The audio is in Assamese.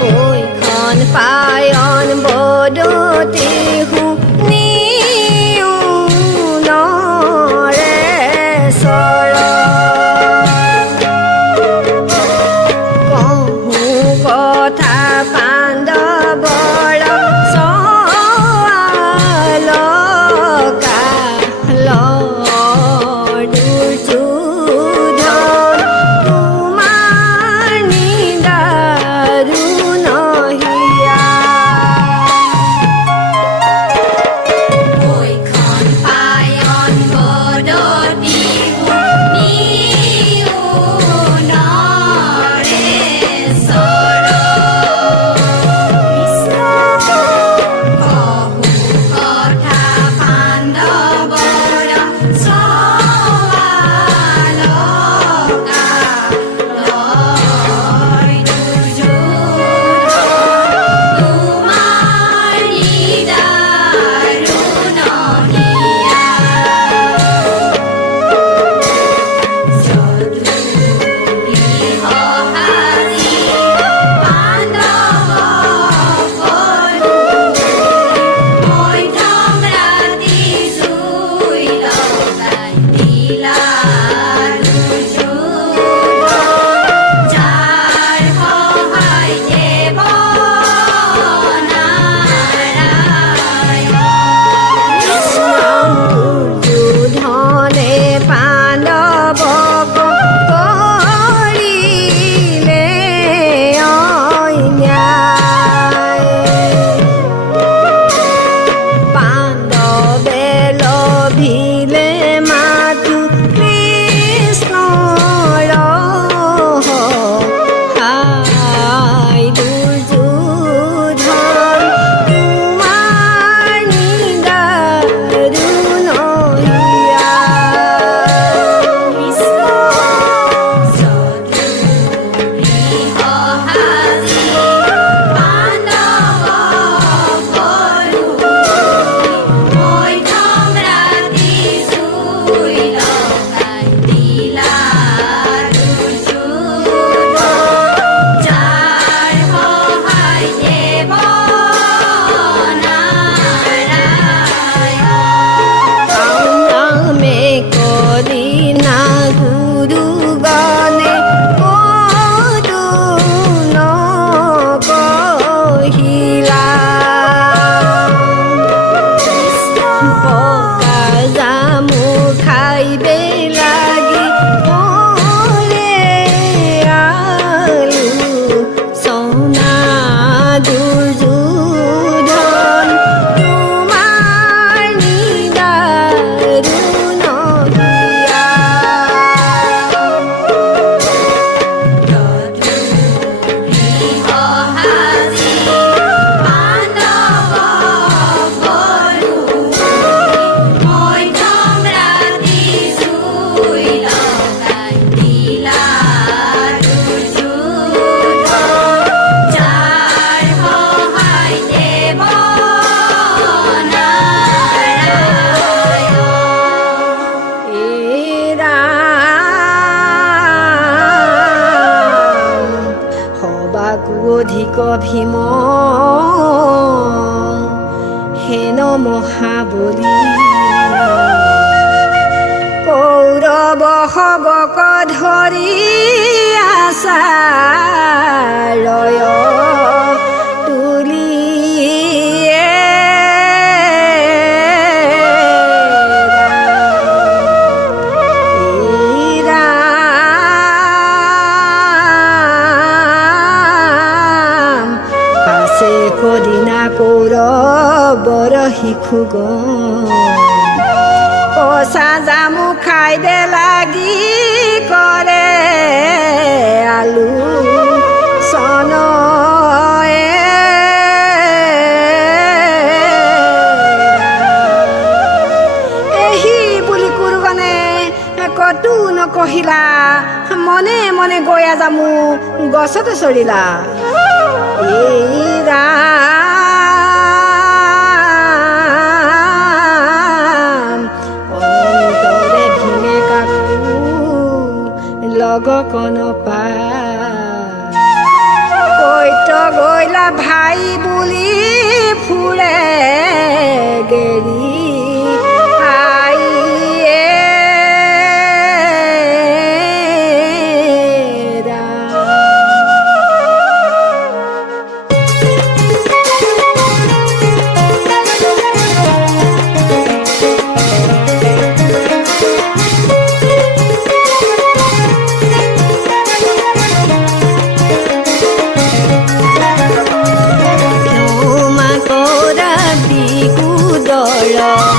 বৈখন পায়ন বদতি শুনিও নৰে চৰ কহো কথা পাণ্ডৱৰ চোৱালকা দুৰ্যোধন তোমাৰ নিদাৰুণ হিয়া বৈখন পায়ন বদতি শুনিও নৰে চৰ কহো কথা পাণ্ডৱৰ চোৱালকা তোমাৰ নিদাৰুণ হিয়া গৃহহাৰি পাণ্ডৱ মধ্যম ৰাতি জুই লগাই দিলা দুৰ্যোধন যাৰ সহায় দেৱ দুৰ্যোধনে পাণ্ডৱক কৰিলে অন্যায় পাণ্ডৱে লভিলে মাথো কৃষ্ণৰ সহায় দুৰ্যোধন তোমাৰ নিদাৰুণ হিয়া গৃহহাৰি পাণ্ডৱ মধ্যম ৰাতি জুই লগাই দিলা দুৰ্যোধন যাৰ সহায় দেৱ নামে কৰি না গুৰুগণে কতো নকহিলা পকা জামু খাইবে লাগি পৰে আলু চনা দুৰ্যোধন তোমাৰ নিদাৰুণ হিয়া গৃহহাৰি পাণ্ডৱ মধ্যম ৰাতি জুই লগাই দিলা দুৰ্যোধন যাৰ সহায় দেৱ সবাকো অধিক ভীম হেন মহাবলী কৌৰৱ সবক ধৰি আচাৰয় কদিনা কৌৰৱৰ শিশুগণ কচা জামু খাই দে লাগি কৰে আলু চনয়ে এহি বুলি কুৰুগণে কতো নকহিলা মনে মনে গয়া জামু গছতে চৰিলা এই ৰাম অন্তৰে ভিনে কাকো লগ কন পা কৈত ভাই বুলি ফুৰে গেৰি আইয়ে Dora